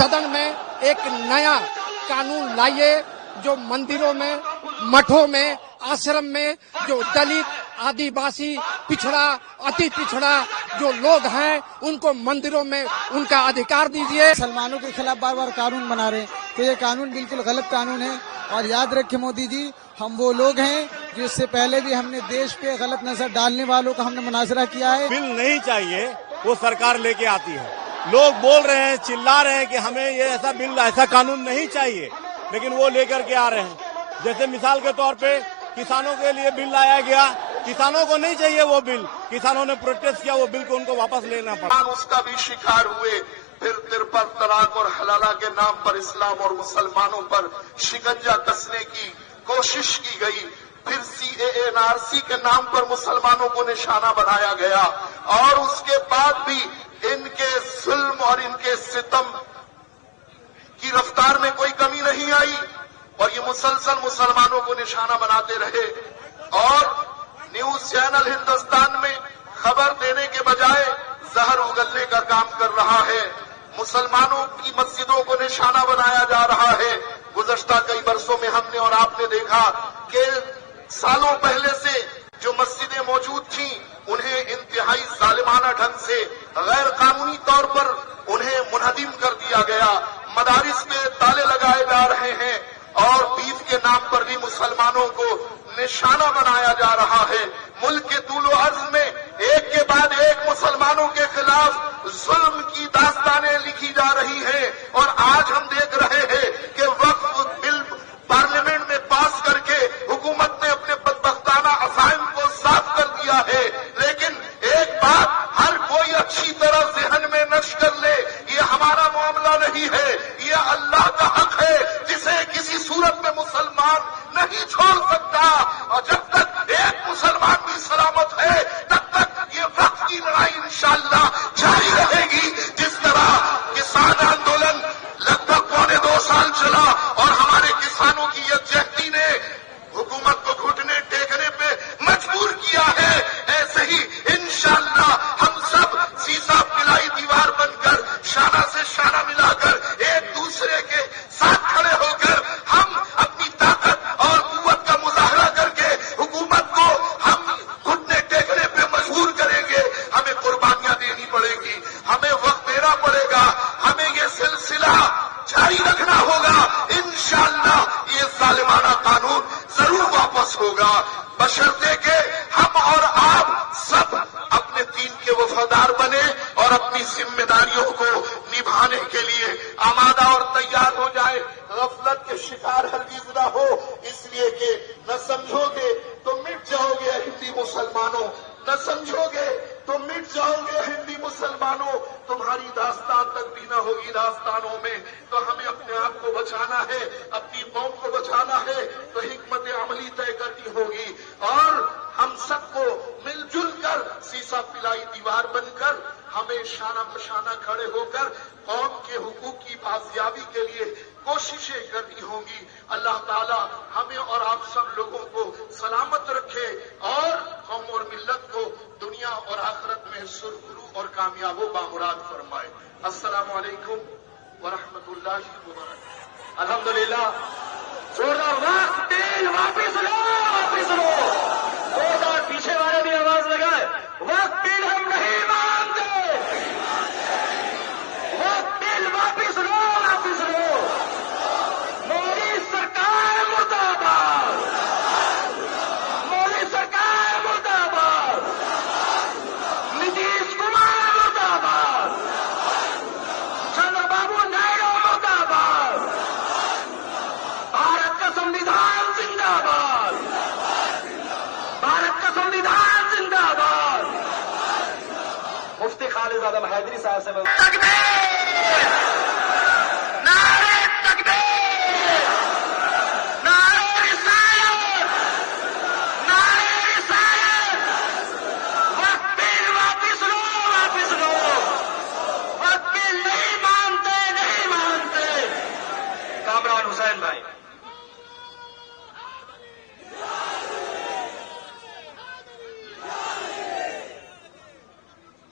सदन में एक नया कानून लाइए जो मंदिरों में, मठों में, आश्रम में जो दलित, आदिवासी, पिछड़ा, अति पिछड़ा जो लोग हैं उनको मंदिरों में उनका अधिकार दीजिए। मुसलमानों के खिलाफ बार बार कानून बना रहे हैं, तो ये कानून बिल्कुल गलत कानून है। और याद रखें मोदी जी, हम वो लोग हैं जो इससे पहले भी हमने देश पे गलत नजर डालने वालों का हमने मुनाजरा किया है। बिल नहीं चाहिए, वो सरकार लेके आती है। लोग बोल रहे हैं, चिल्ला रहे हैं कि हमें ये ऐसा बिल, ऐसा कानून नहीं चाहिए, लेकिन वो लेकर के आ रहे हैं। जैसे मिसाल के तौर पे किसानों के लिए बिल लाया गया, किसानों को नहीं चाहिए वो बिल, किसानों ने प्रोटेस्ट किया, वो बिल को उनको वापस लेना पड़ा। उसका भी शिकार हुए, फिर तिरपल तलाक और हलाला के नाम पर इस्लाम और मुसलमानों पर शिकंजा कसने की कोशिश की गई। फिर CAA NRC के नाम पर मुसलमानों को निशाना बनाया गया और उसके बाद भी इनके जुल्म और इनके सितम की रफ्तार में कोई कमी नहीं आई और ये मुसलसल मुसलमानों को निशाना बनाते रहे। और न्यूज चैनल हिंदुस्तान में खबर देने के बजाय जहर उगलने का काम कर रहा है। मुसलमानों की मस्जिदों को निशाना बनाया जा रहा है। गुज़श्ता कई बरसों में हमने और आपने देखा कि सालों पहले से जो मस्जिदें मौजूद थीं उन्हें इंतहाई जालिमाना ढंग से गैर कानूनी तौर पर उन्हें मुनहदिम कर दिया गया। मदारिस में ताले लगाए जा रहे हैं और बीफ के नाम पर भी मुसलमानों को निशाना बनाया जा रहा है। मुल्क के तूलो अर्ज में एक के बाद एक मुसलमानों के खिलाफ जुल्म की दास्तानें लिखी जा रही हैं और आज हम देख रहे हैं कि वक्फ बिल पार्लियामेंट में पास करके हुकूमत ने अपने बदबख्ताना अज़ाइम को साफ कर दिया है। लेकिन एक बात हर कोई अच्छी तरह ज़हन में नक्श कर ले, ये हमारा मामला नहीं है, ये अल्लाह का हक है जिसे किसी सूरत में मुसलमान नहीं छोड़ सकता। और जब तक एक मुसलमान भी सलामत है तब तक ये वक्त की लड़ाई इंशाअल्लाह जारी रहेगी। जिस तरह किसान आंदोलन लगभग 2.25 साल चला और हमारे किसानों की यकजहती ने हुकूमत को घुटने टेकने पे मजबूर किया है, ऐसे ही इंशाअल्लाह हम सब सीसा पिलाई दीवार बनकर शाना से शाना मिलाकर एक दूसरे के साथ खड़े होकर हम अपनी ताकत और कुव्वत का मुजाहरा करके हुकूमत को हम घुटने टेकने पे मजबूर करेंगे। हमें कुर्बानियां देनी पड़ेगी, हमें वक्त देना पड़ेगा, हमें ये सिलसिला जारी रखना होगा। इंशाअल्लाह ये जालिमाना कानून जरूर वापस होगा, बशर्ते के हम और आप सब अपने दीन के वफादार बने और अपनी जिम्मेदारियों को निभाने के लिए आमादा और तैयार हो जाए। गफलत के शिकार हरगिज न हो, इसलिए कि न समझोगे तो मिट जाओगे हिंदी मुसलमानों, न समझोगे तो मिट जाओगे हिंदी मुसलमानों। तुम्हारी दास्तान तक भी न होगी दास्तानों में। तो हमें अपने आप को बचाना है, अपनी कौम को बचाना है, तो हिकमत अमली तय करनी होगी और हम सबको मिलजुल कर सीसा पिलाई दीवार बनकर हमें शाना बशाना खड़े होकर कौम के हुकूक की बाजियाबी के लिए कोशिशें करनी होंगी। अल्लाह ताला हमें और आप सब लोगों को सलामत रखे और कौम और मिल्लत को दुनिया और आखिरत में सुरखरू और कामयाब व बामुराद फरमाए। अस्सलामु अलैकुम व रहमतुल्लाहि व बरकातहू। अल्हम्दुलिल्लाह, जोरदार वापिस लो, वापिस लो, जोरदार पीछे वाले भी आवाज लगाए। वक्त बिल हम नहीं मानते, वक्त बिल वापिस लो, वापिस लो। मोदी सरकार मुर्दाबाद, मोदी सरकार मुर्दाबाद, नीतीश कुमार मुर्दाबाद, चंद्रबाबू नायडू मुर्दाबाद, भारत का संविधान जिंदाबाद, भारत का संविधान जिंदाबाद। मुफ्ती खालिद आजम हैदरी साहब से तकबीर, नारे तकबीर, नारे रिसालत, नारे रिसालत। वक्त बिल वापिस लो, वापिस लो, वक्त बिल नहीं मानते, नहीं मानते। कामरान हुसैन भाई।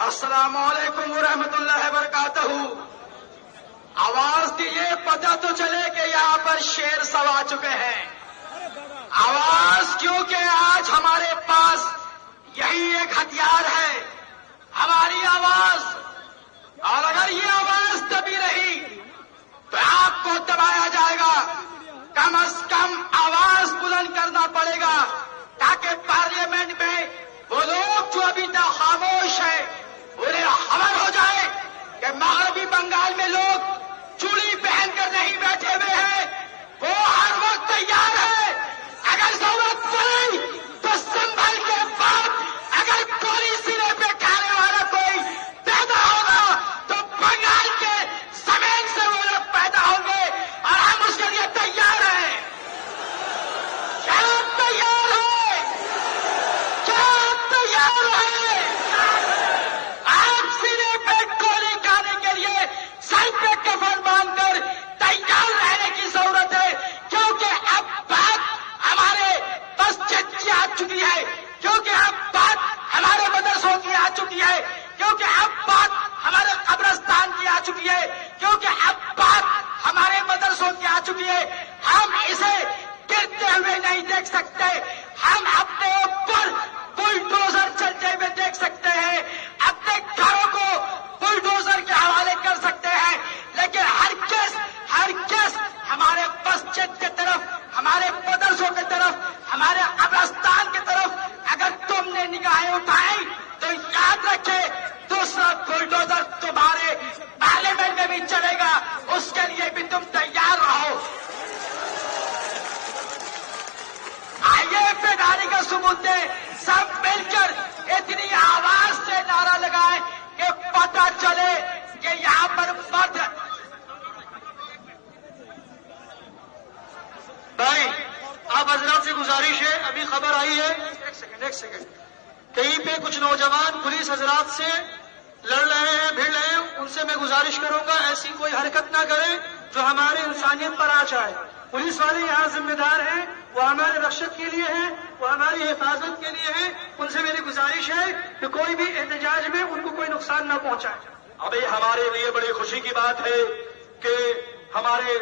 अस्सलामु अलैकुम व रहमतुल्लाहि व बरकातहू। आवाज पता तो चले कि यहाँ पर शेर सब आ चुके हैं। आवाज, क्योंकि आज हमारे पास यही एक हथियार है, हमारी आवाज। और अगर ये आवाज दबी रही तो आपको दबाया जाएगा। कम से कम आवाज बुलंद करना पड़ेगा ताकि पार्लियामेंट में वो लोग जो अभी तक खामोश है उन्हें खबर हो जाए कि मगरबी बंगाल में लोग चूड़ी पहनकर नहीं बैठे हुए हैं, वो हर वक्त तैयार है। अगर जरूरत पड़ी तो संभल के बाद अगर गोली सीने पे खाने वाला कोई पैदा होगा तो बंगाल के जमीन से वो लोग पैदा होंगे और हम उसके लिए तैयार हैं। क्या आप तैयार हैं? क्या आप तैयार हैं? आप सीने पे गोली खाने के लिए सर पे कफन बांधकर तैयार रहने की जरूरत है, क्योंकि अब बात हमारे मस्जिद की आ चुकी है, क्योंकि अब बात हमारे मदरसों की आ चुकी है, क्योंकि अब बात हमारे कब्रिस्तान की आ चुकी है, क्योंकि अब बात हमारे मदरसों की आ चुकी है। हम इसे गिरते हुए नहीं देख सकते, हम अपने ऊपर बुलडोजर चलते हुए देख सकते हैं, अपने घरों को बुलडोजर के हवाले कर सकते हैं, लेकिन हर केस हमारे मस्जिद की तरफ, हमारे मदरसों की तरफ, हमारे कब्रिस्तान की तरफ अगर तुमने निगाहें उठाई तो याद रखे दूसरा बुलडोजर तुम्हारे पार्लियामेंट में भी चलेगा, उसके लिए भी तुम तैयार रहो। आइए बेदारी का सबूत दें, सब मिलकर इतनी आवाज से नारा लगाएं कि पता चले कि यहाँ पर मर्द। भाई आप हजरात से गुजारिश है, अभी खबर आई है, एक सेकंड, कहीं पे कुछ नौजवान पुलिस हजरात से लड़ रहे हैं, भिड़ रहे हैं, उनसे मैं गुजारिश करूंगा ऐसी कोई हरकत ना करें जो हमारे इंसानियत पर आ जाए। पुलिस वाले यहाँ जिम्मेदार हैं, वो हमारे रक्षक के लिए हैं, वो हमारी हिफाजत के लिए हैं। उनसे मेरी गुजारिश है कि कोई भी एहतजाज में उनको कोई नुकसान न पहुंचाए। अभी हमारे लिए बड़ी खुशी की बात है कि हमारे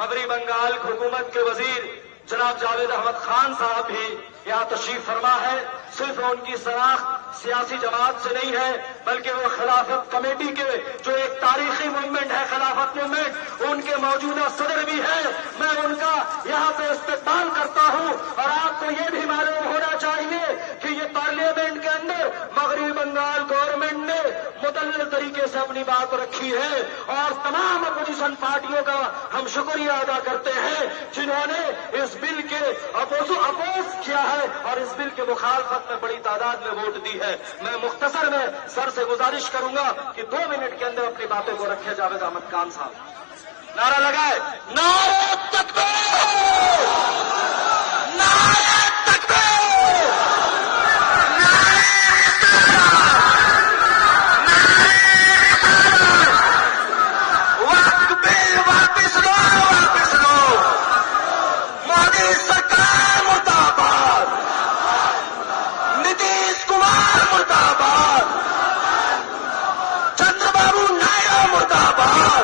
मगरबी बंगाल हुकूमत के वजीर जनाब जावेद अहमद खान साहब भी यहाँ तशरीफ फरमा है। सिर्फ उनकी शनाख्त सियासी जमात से नहीं है, बल्कि वो खिलाफत कमेटी के जो एक तारीखी मूवमेंट है, खिलाफत मूवमेंट, उनके मौजूदा सदर भी है। मैं उनका यहाँ पे इस्तेमाल करता हूँ। और आपको ये भी मालूम होना चाहिए कि ये पार्लियामेंट के अंदर मगरबी बंगाल गवर्नमेंट ने मुतल्लिल तरीके से अपनी बात रखी है और तमाम अपोजिशन पार्टियों का हम शुक्रिया अदा करते हैं जिन्होंने इस बिल के अपोज किया है और इस बिल के मुखालफत में बड़ी तादाद में वोट दी है। मैं मुख्तसर में सर से गुजारिश करूंगा कि 2 मिनट के अंदर अपनी बातों को रखे। जावेद अहमद खान साहब नारा लगाए, नारे तकबीर, नारे तकबीर, वक्त बिल वापिस लो, वापिस लो, मोदी सरकार मुर्दाबाद, नीतीश कुमार मुर्दाबाद, चंद्रबाबू नायडू मुर्दाबाद।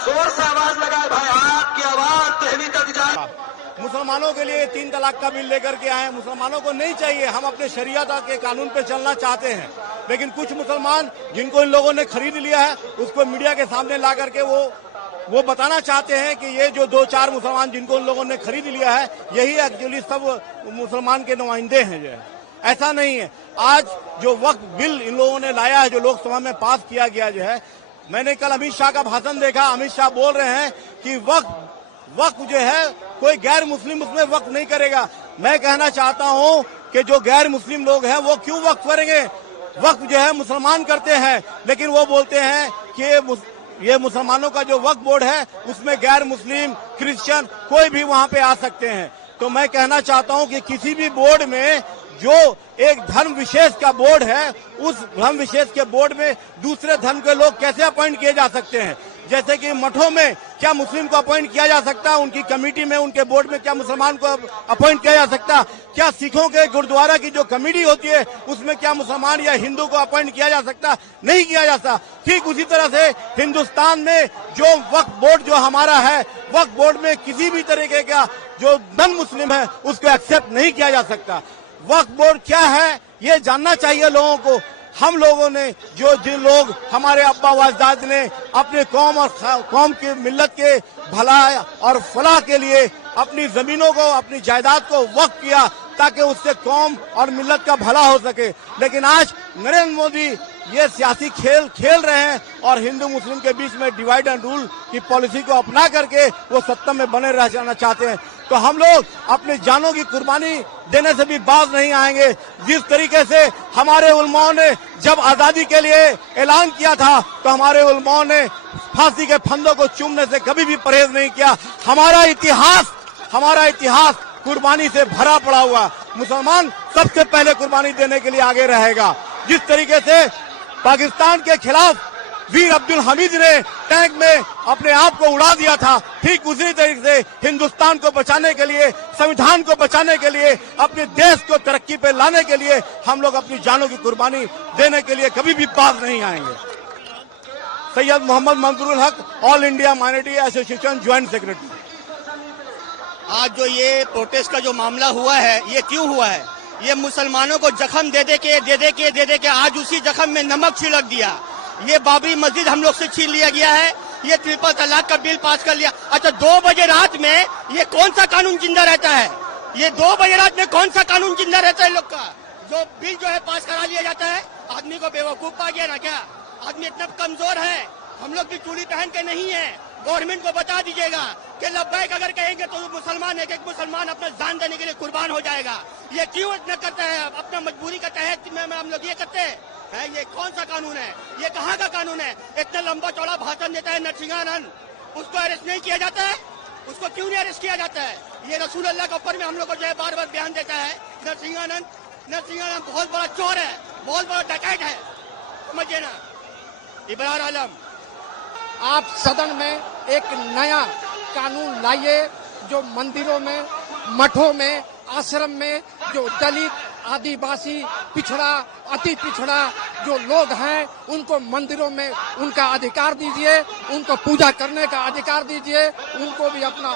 जोर से आवाज लगाए भाई, आपकी आवाज तहवी तक जाए। मुसलमानों के लिए 3 तलाक का बिल लेकर के आए, मुसलमानों को नहीं चाहिए। हम अपने शरीयत के कानून पे चलना चाहते हैं, लेकिन कुछ मुसलमान जिनको इन लोगों ने खरीद लिया है उसको मीडिया के सामने ला करके वो बताना चाहते हैं कि ये जो 2-4 मुसलमान जिनको उन लोगों ने खरीद लिया है यही एक्चुअली सब मुसलमान के नुमाइंदे हैं। जो है ऐसा नहीं है। आज जो वक्फ बिल इन लोगों ने लाया है, जो लोकसभा में पास किया गया, जो है, मैंने कल अमित शाह का भाषण देखा। अमित शाह बोल रहे हैं कि वक्फ जो है कोई गैर मुस्लिम उसमें वक्फ नहीं करेगा। मैं कहना चाहता हूं कि जो गैर मुस्लिम लोग हैं वो क्यों वक्फ करेंगे? वक्फ जो है मुसलमान करते हैं, लेकिन वो बोलते हैं कि ये मुसलमानों का जो वक्फ बोर्ड है उसमें गैर मुस्लिम, क्रिश्चियन कोई भी वहां पे आ सकते हैं। तो मैं कहना चाहता हूं कि किसी भी बोर्ड में जो एक धर्म विशेष का बोर्ड है, उस धर्म विशेष के बोर्ड में दूसरे धर्म के लोग कैसे अपॉइंट किए जा सकते हैं? जैसे कि मठों में क्या मुस्लिम को अपॉइंट किया जा सकता? उनकी कमेटी में, उनके बोर्ड में क्या मुसलमान को अपॉइंट किया जा सकता? क्या सिखों के गुरुद्वारा की जो कमेटी होती है उसमें क्या मुसलमान या हिंदू को अपॉइंट किया जा सकता? नहीं किया जा सकता। ठीक उसी तरह से हिंदुस्तान में जो वक्फ बोर्ड जो हमारा है, वक्फ बोर्ड में किसी भी तरीके का जो नॉन मुस्लिम है उसको एक्सेप्ट नहीं किया जा सकता। वक्फ बोर्ड क्या है ये जानना चाहिए लोगों को। हम लोगों ने जिन लोग हमारे अब्बा अजदाद ने अपने कौम और कौम के मिल्लत के भला और फलाह के लिए अपनी जमीनों को, अपनी जायदाद को वक्फ किया ताकि उससे कौम और मिल्लत का भला हो सके। लेकिन आज नरेंद्र मोदी ये सियासी खेल खेल रहे हैं और हिंदू मुस्लिम के बीच में डिवाइड एंड रूल की पॉलिसी को अपना करके वो सत्ता में बने रह जाना चाहते हैं। तो हम लोग अपनी जानों की कुर्बानी देने से भी बाज नहीं आएंगे। जिस तरीके से हमारे उलमाओं ने जब आजादी के लिए ऐलान किया था तो हमारे उलमाओं ने फांसी के फंदों को चूमने से कभी भी परहेज नहीं किया। हमारा इतिहास कुर्बानी से भरा पड़ा हुआ। मुसलमान सबसे पहले कुर्बानी देने के लिए आगे रहेगा। जिस तरीके से पाकिस्तान के खिलाफ वीर अब्दुल हमीद ने टैंक में अपने आप को उड़ा दिया था, ठीक उसी तरीके से हिंदुस्तान को बचाने के लिए, संविधान को बचाने के लिए, अपने देश को तरक्की पे लाने के लिए हम लोग अपनी जानों की कुर्बानी देने के लिए कभी भी बाज नहीं आएंगे। सैयद मोहम्मद मंजूरुल हक, all India minority association joint secretary. आज जो ये प्रोटेस्ट का जो मामला हुआ है, ये क्यों हुआ है? ये मुसलमानों को जख्म दे दे के आज उसी जख्म में नमक छिड़क दिया। ये बाबरी मस्जिद हम लोग से छीन लिया गया है। ये ट्रिपल तलाक का बिल पास कर लिया। अच्छा, 2 बजे रात में ये कौन सा कानून जिंदा रहता है? ये 2 बजे रात में कौन सा कानून जिंदा रहता है? लोग का जो बिल जो है पास करा लिया जाता है। आदमी को बेवकूफ पा गया ना क्या? आदमी इतना कमजोर है। हम लोग भी चूड़ी पहन के नहीं है। गवर्नमेंट को बता दीजिएगा कि लब्बैक अगर कहेंगे तो मुसलमान एक मुसलमान अपना जान देने के लिए कुर्बान हो जाएगा। ये क्यों इतना करता है? अपना मजबूरी का तहत में हम लोग ये करते हैं। ये कौन सा कानून है? ये कहाँ का कानून है? इतना लंबा चौड़ा भाषण देता है नरसिंहानंद, उसको अरेस्ट नहीं किया जाता है? उसको क्यों नहीं अरेस्ट किया जाता है? ये रसूल अल्लाह के ऊपर में हम लोग को जो है बार बार बयान देता है। नरसिंहानंद बहुत बड़ा चोर है, बहुत बड़ा डकैत है, समझिए ना। इब्रार आलम, आप सदन में एक नया कानून लाइए जो मंदिरों में, मठों में, आश्रम में जो दलित, आदिवासी, पिछड़ा, अति पिछड़ा जो लोग हैं उनको मंदिरों में उनका अधिकार दीजिए, उनको पूजा करने का अधिकार दीजिए, उनको भी अपना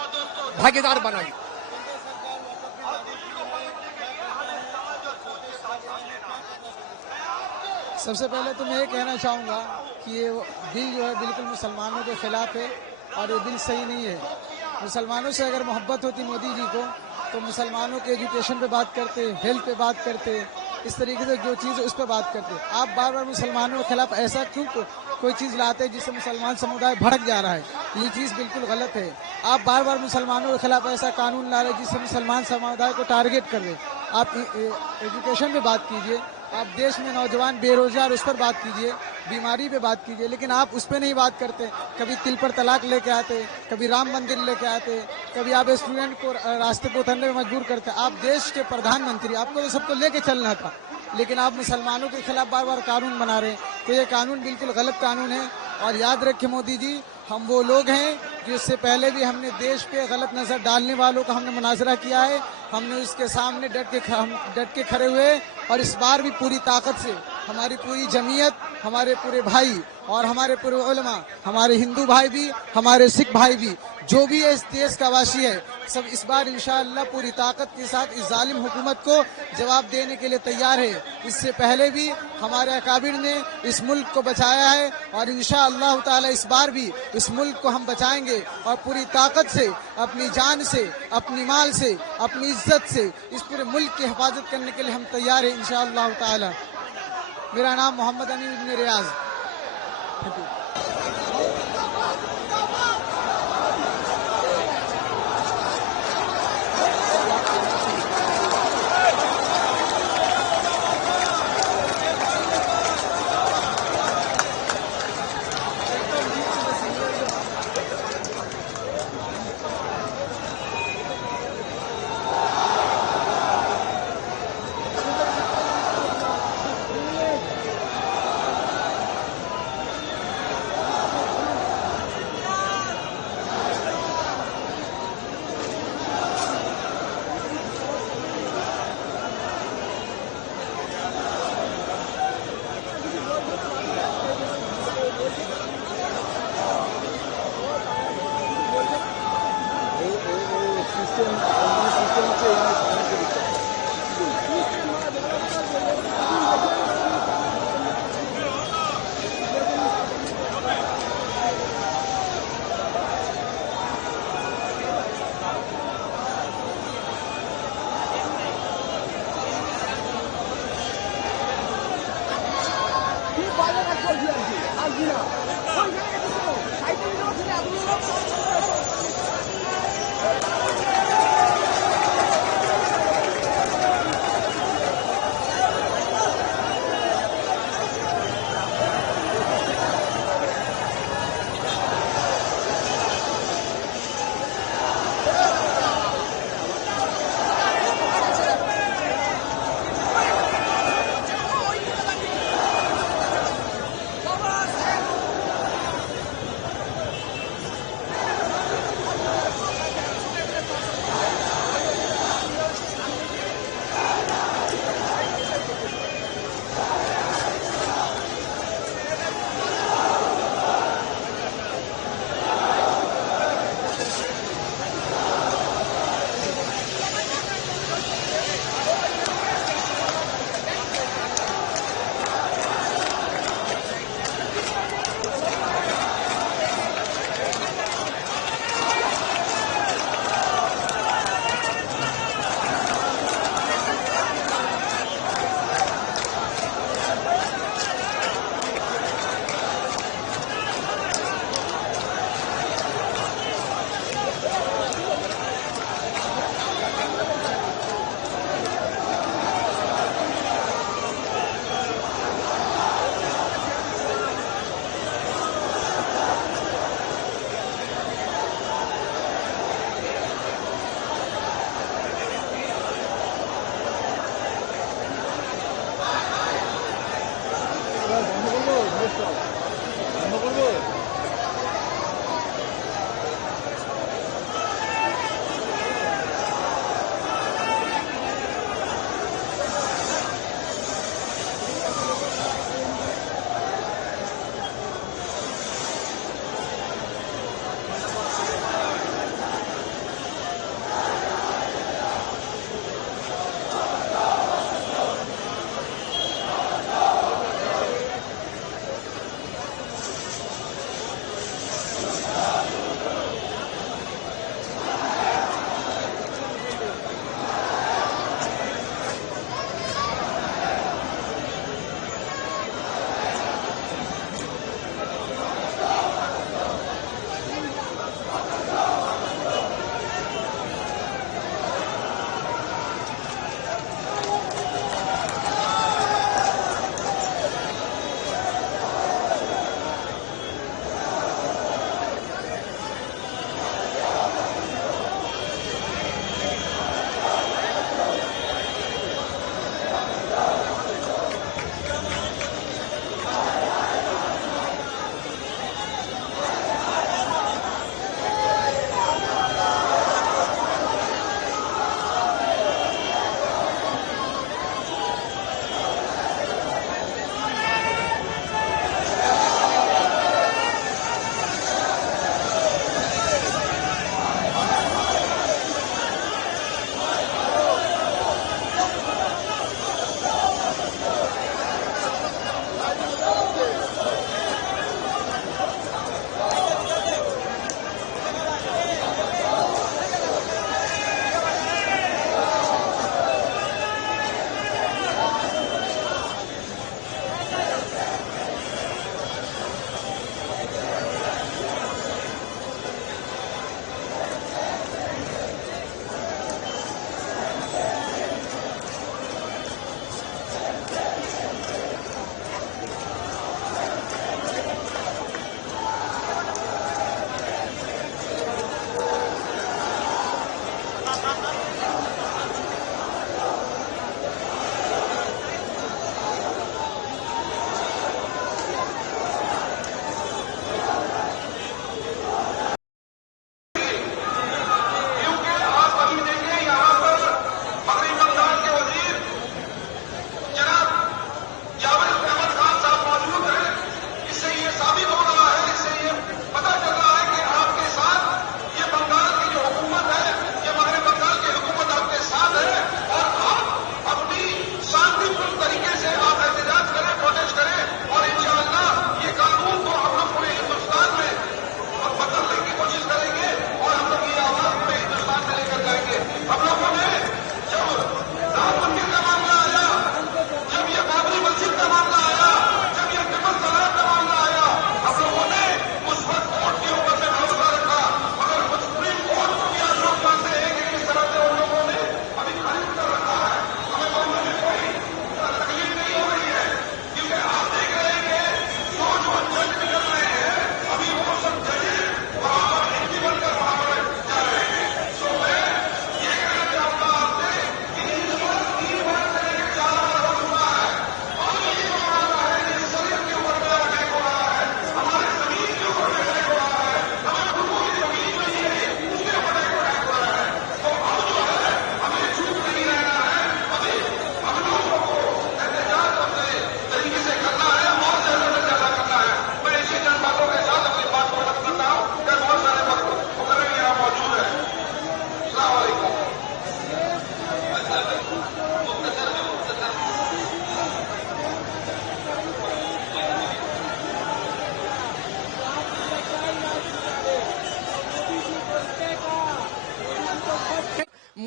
भागीदार बनाइए। सबसे पहले तो मैं ये कहना चाहूँगा कि ये बिल जो है बिल्कुल मुसलमानों के खिलाफ है और ये बिल सही नहीं है। मुसलमानों से अगर मोहब्बत होती मोदी जी को तो मुसलमानों के एजुकेशन पे बात करते, हेल्थ पे बात करते, इस तरीके से जो चीज़ है उस पर बात करते। आप बार बार मुसलमानों के खिलाफ ऐसा क्यों कोई चीज़ लाते हैं जिससे मुसलमान समुदाय भड़क जा रहा है? ये चीज़ बिल्कुल गलत है। आप बार बार मुसलमानों के खिलाफ ऐसा कानून ला रहे हैं जिससे मुसलमान समुदाय को टारगेट कर रहे। आप एजुकेशन पे बात कीजिए, आप देश में नौजवान बेरोजगार उस पर बात कीजिए, बीमारी पे बात कीजिए, लेकिन आप उस पर नहीं बात करते। कभी तिल पर तलाक लेके आते, कभी राम मंदिर लेके आते, कभी आप स्टूडेंट को रास्ते पर उतरने में मजबूर करते। आप देश के प्रधानमंत्री, आपको तो सबको लेके चलना था, लेकिन आप मुसलमानों के खिलाफ बार बार कानून बना रहे हैं। तो ये कानून बिल्कुल गलत कानून है। और याद रखें मोदी जी, हम वो लोग हैं जो इससे पहले भी हमने देश पे गलत नजर डालने वालों का हमने मुनाजरा किया है। हमने उसके सामने डट के खड़े हुए और इस बार भी पूरी ताकत से हमारी पूरी जमीयत, हमारे पूरे भाई और हमारे पूरे उलमा, हमारे हिंदू भाई भी, हमारे सिख भाई भी, जो भी है इस देश का वासी है, सब इस बार इंशाअल्लाह पूरी ताकत के साथ इस जालिम हुकूमत को जवाब देने के लिए तैयार है। इससे पहले भी हमारे अकाबिर ने इस मुल्क को बचाया है और इंशाअल्लाह ताला इस बार भी इस मुल्क को हम बचाएंगे और पूरी ताकत से, अपनी जान से, अपनी माल से, अपनी इज्जत से इस पूरे मुल्क की हिफाजत करने के लिए हम तैयार हैं इंशाअल्लाह ताला। मेरा नाम मोहम्मद अमीन इब्न रियाज।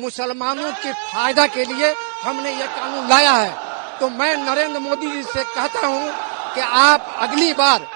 मुसलमानों के फायदा के लिए हमने ये कानून लाया है। तो मैं नरेंद्र मोदी जी से कहता हूं कि आप अगली बार